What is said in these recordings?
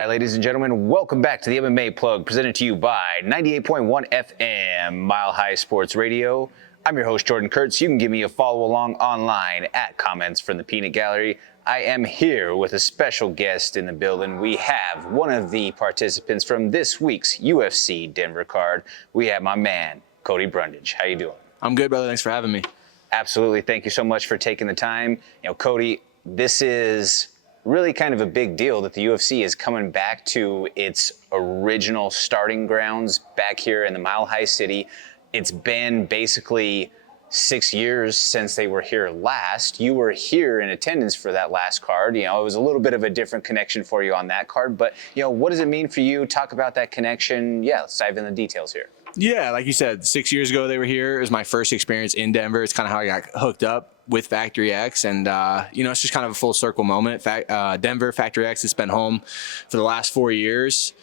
Hi, ladies and gentlemen, welcome back to the MMA Plug, presented to you by 98.1 FM Mile High Sports Radio. I'm your host, Jordan Kurtz. You can give me a follow along online at Comments from the Peanut Gallery. I am here with a special guest in the building. We have one of the participants from this week's UFC Denver card. We have my man, Cody Brundage. How you doing? I'm good, brother. Thanks for having me. Absolutely. Thank you so much for taking the time. Cody, this is really kind of a big deal that the UFC is coming back to its original starting grounds back here in the Mile High City. It's been basically 6 years since they were here last. You were here in attendance for that last card. It was a little bit of a different connection for you on that card, but what does it mean for you? Talk about that connection. Yeah, let's dive in the details here. Yeah, like you said, 6 years ago they were here. It was my first experience in Denver. It's kind of how I got hooked up with Factory X, and it's just kind of a full circle moment. Denver, Factory X has been home for the last 4 years.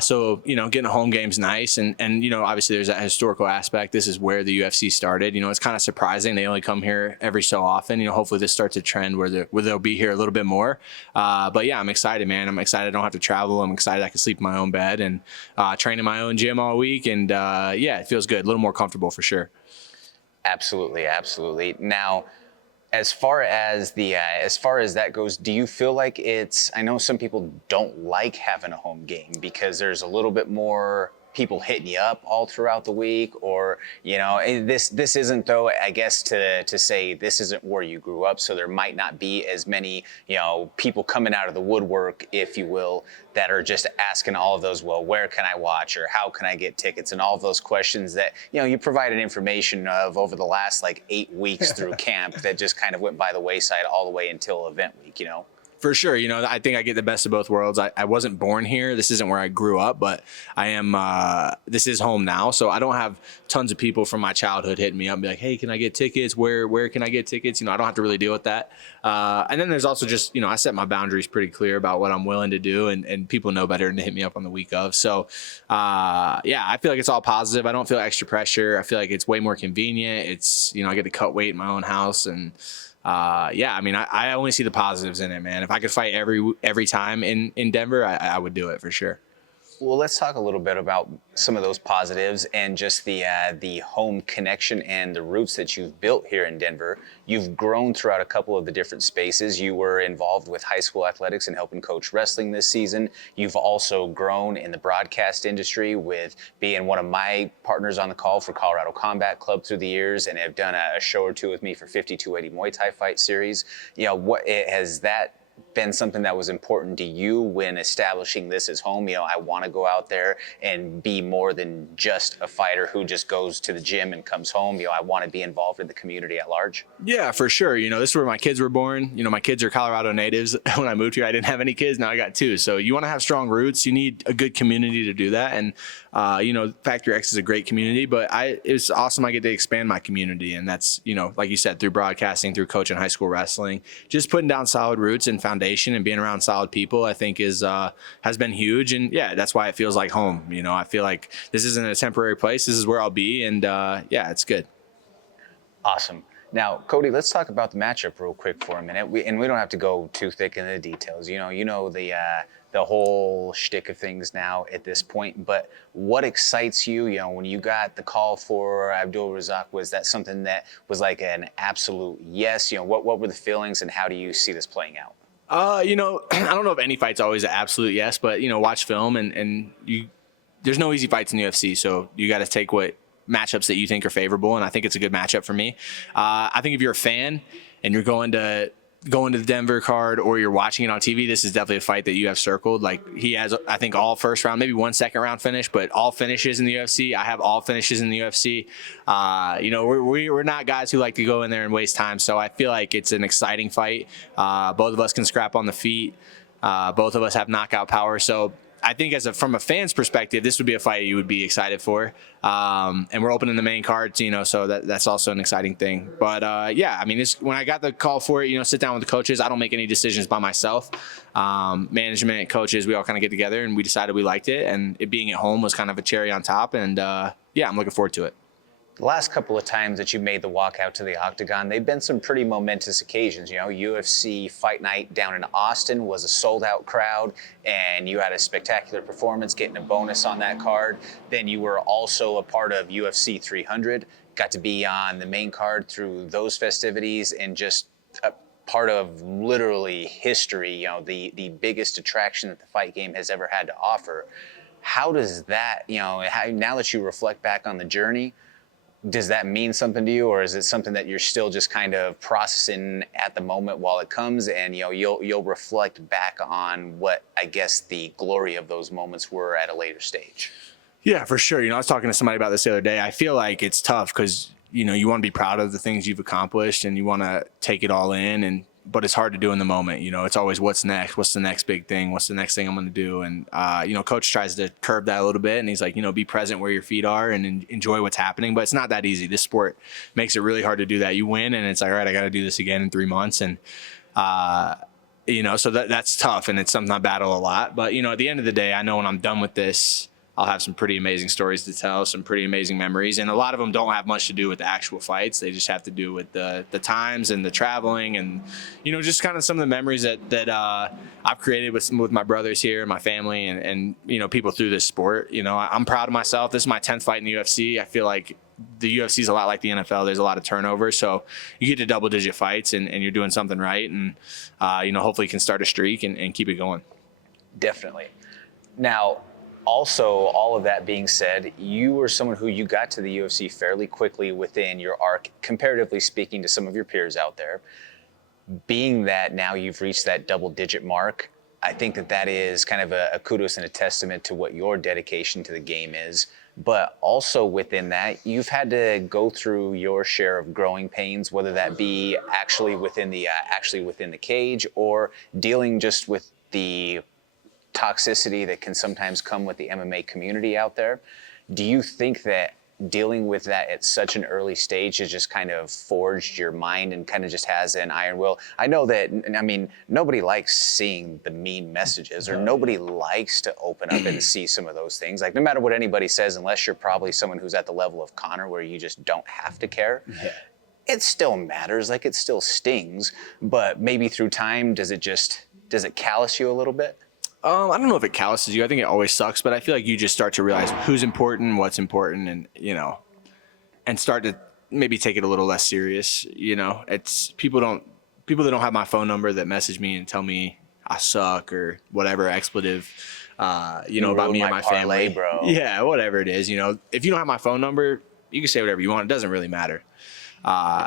So getting a home game's nice, and obviously there's that historical aspect. This is where the UFC started. It's kind of surprising they only come here every so often. Hopefully this starts a trend where they'll be here a little bit more. But yeah, I'm excited, man. I'm excited I don't have to travel. I'm excited I can sleep in my own bed and train in my own gym all week. And yeah, it feels good, a little more comfortable for sure. Absolutely, absolutely. Now, as far as that goes, do you feel like I know some people don't like having a home game because there's a little bit more people hitting you up all throughout the week, or this isn't, though, I guess to say this isn't where you grew up, so there might not be as many people coming out of the woodwork, if you will, that are just asking all of those, well, where can I watch, or how can I get tickets, and all of those questions that you provided information of over the last 8 weeks through camp that just kind of went by the wayside all the way until event week. For sure. I think I get the best of both worlds. I wasn't born here. This isn't where I grew up, but I am, this is home now. So I don't have tons of people from my childhood hitting me up and be like, hey, can I get tickets? Where can I get tickets? I don't have to really deal with that. And then there's also just, I set my boundaries pretty clear about what I'm willing to do, and people know better than to hit me up on the week of. So, yeah, I feel like it's all positive. I don't feel extra pressure. I feel like it's way more convenient. It's, I get to cut weight in my own house, and yeah, I only see the positives in it, man. If I could fight every time in Denver, I would do it for sure. Well, let's talk a little bit about some of those positives and just the home connection and the roots that you've built here in Denver. You've grown throughout a couple of the different spaces. You were involved with high school athletics and helping coach wrestling this season. You've also grown in the broadcast industry with being one of my partners on the call for Colorado Combat Club through the years, and have done a show or two with me for 5280 Muay Thai Fight Series. Has that been something that was important to you when establishing this as home? I want to go out there and be more than just a fighter who just goes to the gym and comes home. I want to be involved in the community at large. Yeah, for sure. This is where my kids were born. My kids are Colorado natives. When I moved here, I didn't have any kids. Now I got 2. So you want to have strong roots. You need a good community to do that. And Factory X is a great community, but it's awesome I get to expand my community. And that's, like you said, through broadcasting, through coaching high school wrestling, just putting down solid roots and foundation and being around solid people, I think has been huge. And yeah, that's why it feels like home. I feel like this isn't a temporary place. This is where I'll be. And yeah, it's good. Awesome. Now, Cody, let's talk about the matchup real quick for a minute. We don't have to go too thick into the details. The whole shtick of things now at this point. But what excites you? When you got the call for Abdul Razak, was that something that was like an absolute yes? What were the feelings, and how do you see this playing out? I don't know if any fight's always an absolute yes, but watch film and there's no easy fights in the UFC, so you got to take what matchups that you think are favorable, and I think it's a good matchup for me. I think if you're a fan and you're going to the Denver card, or you're watching it on TV, this is definitely a fight that you have circled. He has, I think, all first round, maybe 1 second round finish, but all finishes in the UFC. I have all finishes in the UFC. We're not guys who like to go in there and waste time, so I feel like it's an exciting fight. Both of us can scrap on the feet. Both of us have knockout power, so I think from a fan's perspective, this would be a fight you would be excited for. And we're opening the main cards, so that's also an exciting thing. But yeah, when I got the call for it, sit down with the coaches. I don't make any decisions by myself. Management, coaches, we all kind of get together and we decided we liked it. And it being at home was kind of a cherry on top. And yeah, I'm looking forward to it. The last couple of times that you made the walk out to the octagon, they've been some pretty momentous occasions. You know, UFC Fight Night down in Austin was a sold-out crowd, and you had a spectacular performance, getting a bonus on that card. Then you were also a part of UFC 300, got to be on the main card through those festivities, and just a part of literally history, you know, the biggest attraction that the fight game has ever had to offer. How does that, you know, now that you reflect back on the journey, does that mean something to you, or is it something that you're still just kind of processing at the moment while it comes, and you know you'll reflect back on what I guess the glory of those moments were at a later stage? Yeah, for sure. You know, I was talking to somebody about this the other day. I feel like it's tough because, you know, you want to be proud of the things you've accomplished and you want to take it all in, but it's hard to do in the moment. You know, it's always what's next, what's the next big thing, what's the next thing I'm going to do. And, you know, coach tries to curb that a little bit, and he's like, you know, be present where your feet are and enjoy what's happening. But it's not that easy. This sport makes it really hard to do that. You win and it's like, all right, I got to do this again in 3 months. And, you know, so that's tough, and it's something I battle a lot. But, you know, at the end of the day, I know when I'm done with this, I'll have some pretty amazing stories to tell, some pretty amazing memories. And a lot of them don't have much to do with the actual fights. They just have to do with the times and the traveling and, you know, just kind of some of the memories that I've created with my brothers here and my family and, you know, people through this sport. You know, I'm proud of myself. This is my 10th fight in the UFC. I feel like the UFC is a lot like the NFL. There's a lot of turnover. So you get to double-digit fights and you're doing something right. And, you know, hopefully you can start a streak and keep it going. Definitely. Now, also, all of that being said, you were someone who you got to the UFC fairly quickly within your arc, comparatively speaking to some of your peers out there. Being that now you've reached that double-digit mark, I think that is kind of a kudos and a testament to what your dedication to the game is. But also within that, you've had to go through your share of growing pains, whether that be actually within the cage or dealing just with the toxicity that can sometimes come with the MMA community out there. Do you think that dealing with that at such an early stage has just kind of forged your mind and kind of just has an iron will? I know that, I mean, nobody likes seeing the mean messages, or nobody likes to open up and see some of those things. Like, no matter what anybody says, unless you're probably someone who's at the level of Connor where you just don't have to care. Yeah. It still matters, like it still stings, but maybe through time, does it callous you a little bit? I don't know if it calluses you. I think it always sucks, but I feel like you just start to realize who's important, what's important, and, you know, and start to maybe take it a little less serious. You know, it's people that don't have my phone number that message me and tell me I suck or whatever expletive, you know, about me or my family, bro. Yeah, whatever it is. You know, if you don't have my phone number, you can say whatever you want. It doesn't really matter.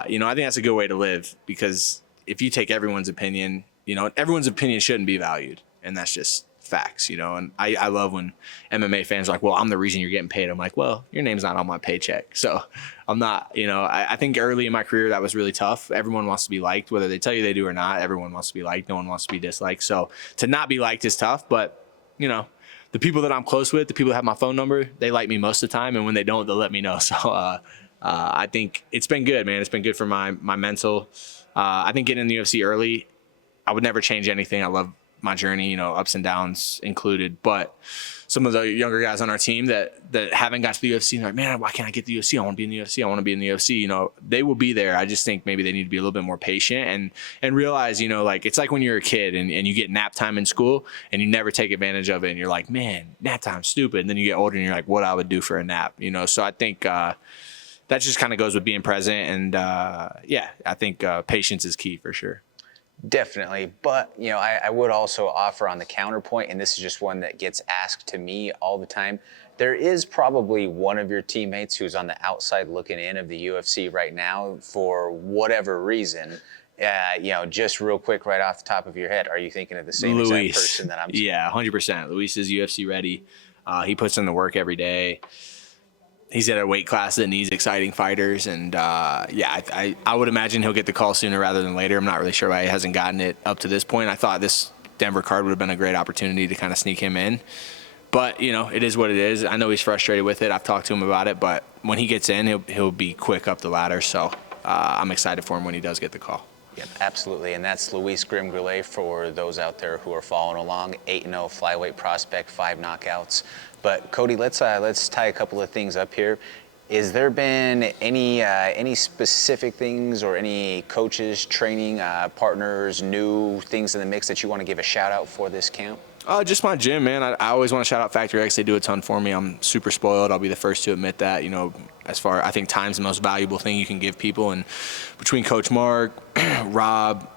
You know, I think that's a good way to live, because if you take everyone's opinion, you know, everyone's opinion shouldn't be valued, and that's just facts, you know. And I love when MMA fans are like, well, I'm the reason you're getting paid. I'm like, well, your name's not on my paycheck, so I'm not, you know. I think early in my career that was really tough. Everyone wants to be liked, whether they tell you they do or not. Everyone wants to be liked. No one wants to be disliked. So to not be liked is tough, but, you know, the people that I'm close with, the people that have my phone number, they like me most of the time, and when they don't, they'll let me know. So I think it's been good, man. It's been good for my mental. I think getting in the UFC early, I would never change anything. I love my journey, you know, ups and downs included. But some of the younger guys on our team that haven't got to the UFC, and they're like, man, why can't I get to the UFC? I want to be in the UFC. I want to be in the UFC. You know, they will be there. I just think maybe they need to be a little bit more patient and realize, you know, like, it's like when you're a kid and you get nap time in school and you never take advantage of it. And you're like, man, nap time's stupid. And then you get older and you're like, what I would do for a nap, you know? So I think that just kind of goes with being present. And yeah, I think patience is key for sure. Definitely. But, you know, I would also offer on the counterpoint, and this is just one that gets asked to me all the time. There is probably one of your teammates who's on the outside looking in of the UFC right now for whatever reason. You know, just real quick, right off the top of your head, are you thinking of the same exact person that I'm? Yeah, 100%. Luis is UFC ready. He puts in the work every day. He's at a weight class that needs exciting fighters, and yeah, I would imagine he'll get the call sooner rather than later. I'm not really sure why he hasn't gotten it up to this point. I thought this Denver card would have been a great opportunity to kind of sneak him in, but, you know, it is what it is. I know he's frustrated with it. I've talked to him about it, but when he gets in, he'll be quick up the ladder. So I'm excited for him when he does get the call. Yeah, absolutely, and that's Luis Grim-Goulet for those out there who are following along. 8-0 flyweight prospect, 5 knockouts. But Cody, let's tie a couple of things up here. Is there been any specific things or any coaches, training partners, new things in the mix that you want to give a shout out for this camp? Just my gym, man. I always want to shout out Factory X. They do a ton for me. I'm super spoiled. I'll be the first to admit that. You know, I think time's the most valuable thing you can give people. And between Coach Mark, Rob,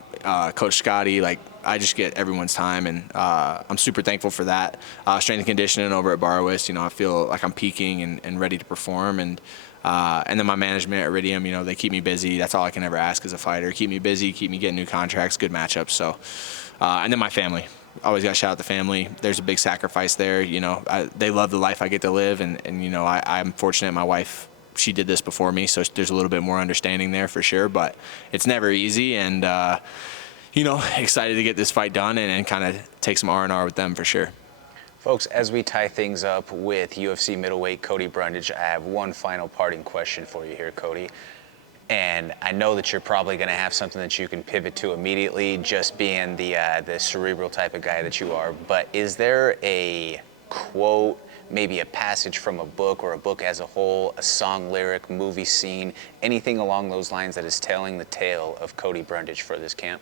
Coach Scotty, like, I just get everyone's time, and I'm super thankful for that. Strength and conditioning over at Barwis, you know, I feel like I'm peaking and ready to perform. And then my management at Iridium, you know, they keep me busy. That's all I can ever ask as a fighter. Keep me busy, keep me getting new contracts, good matchups. So, and then my family. Always got to shout out the family. There's a big sacrifice there. You know, they love the life I get to live, and you know, I'm fortunate. My wife, she did this before me, so there's a little bit more understanding there for sure. But it's never easy, and you know, excited to get this fight done and kind of take some R&R with them for sure. Folks, as we tie things up with UFC middleweight Cody Brundage, I have one final parting question for you here, Cody. And I know that you're probably going to have something that you can pivot to immediately, just being the cerebral type of guy that you are. But is there a quote, maybe a passage from a book or a book as a whole, a song, lyric, movie scene, anything along those lines that is telling the tale of Cody Brundage for this camp?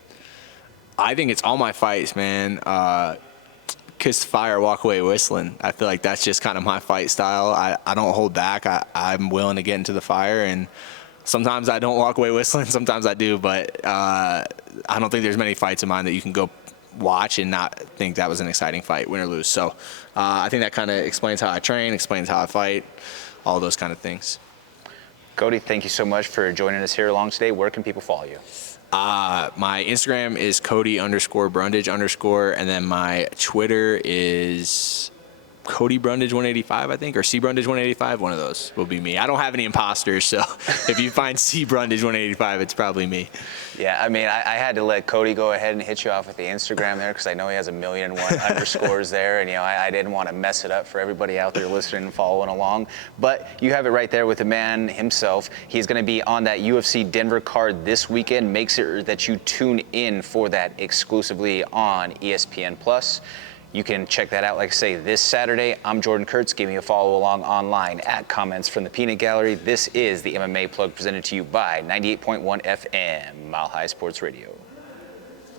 I think it's all my fights, man. Kiss the fire, walk away whistling. I feel like that's just kind of my fight style. I don't hold back. I'm willing to get into the fire, and sometimes I don't walk away whistling, sometimes I do, but I don't think there's many fights of mine that you can go watch and not think that was an exciting fight, win or lose. So I think that kind of explains how I train, explains how I fight, all those kind of things. Cody, thank you so much for joining us here along today. Where can people follow you? My Instagram is Cody_Brundage_, and then my Twitter is Cody Brundage 185, I think, or C Brundage 185. One of those will be me. I don't have any imposters, so if you find C Brundage 185, it's probably me. Yeah, I mean, I had to let Cody go ahead and hit you off with the Instagram there because I know he has 1,000,001 underscores there, and you know I didn't want to mess it up for everybody out there listening and following along. But you have it right there with the man himself. He's going to be on that UFC Denver card this weekend. Make sure that you tune in for that exclusively on ESPN Plus. You can check that out, like I say, this Saturday. I'm Jordan Kurtz. Give me a follow along online at Comments from the Peanut Gallery. This is the MMA Plug presented to you by 98.1 FM, Mile High Sports Radio.